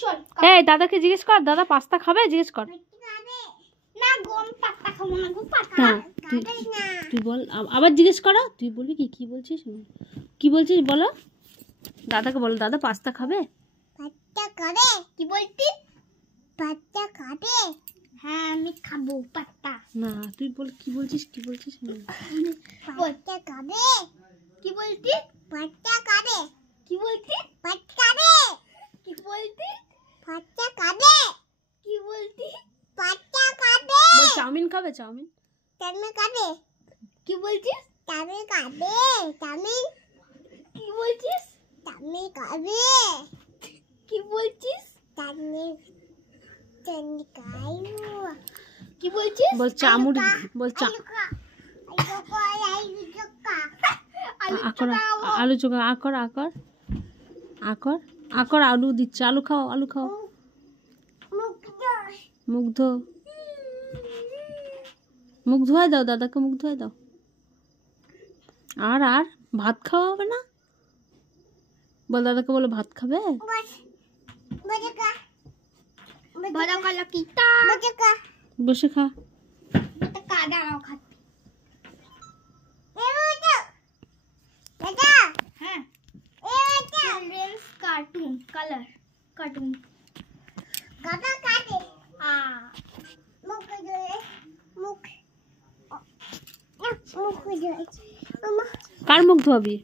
চল এই দাদাকে জিজ্ঞেস কর, দাদা পাস্তা খাবে জিজ্ঞেস কর। না গম পাস্তা খাবো না গো, পাস্তা খাবে না। তুই বল, আবার জিজ্ঞেস করো, তুই বলবি কি বলছিস, কি বলছিস বলো, দাদাকে বলো দাদা পাস্তা খাবে। পাস্তা খাবে কি বলছিস? পাস্তা খাবে? হ্যাঁ আমি খাবো পাস্তা। না তুই বল কি বলছিস পাস্তা খাবে কি বলছিস? পাস্তা খাবে কি বলছিস? পাস্তা খাবে কি বলছিস? পাস্তা খাবে কি বলছিস? পাস্তা খাবে বল চাউমিন খাবে, চাউমিন খাবে কি বলছিস? চাউমিন খাবে চাউমিন কি বলছিস? চাউমিন খাবে কি বলছিস? চাউমিন খাইবো কি বলছিস? বল চামুড়ি, বল আলু চোখা, আকর আলু দিচ্ছে, আলু খাও মুখ ধোয়া দাও, দাদাকে মুখ ধোয়া দাও। আর ভাত খাওয়া হবে না? বল দাদাকে বলো ভাত খাবে। বসে খা। कार्टून कलर कार्टून কার মুখ ধোয়াবি?